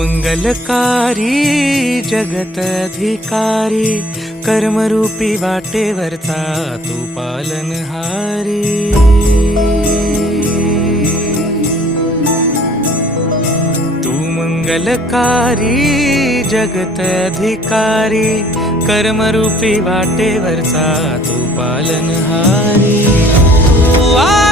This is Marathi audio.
मंगलकारी जगत अधिकारी, कर्मरूपी वाटेवरचा तू पालनहारी। तू मंगलकारी जगत अधिकारी, कर्मरूपी वाटेवरचा तू पालनहारी। तू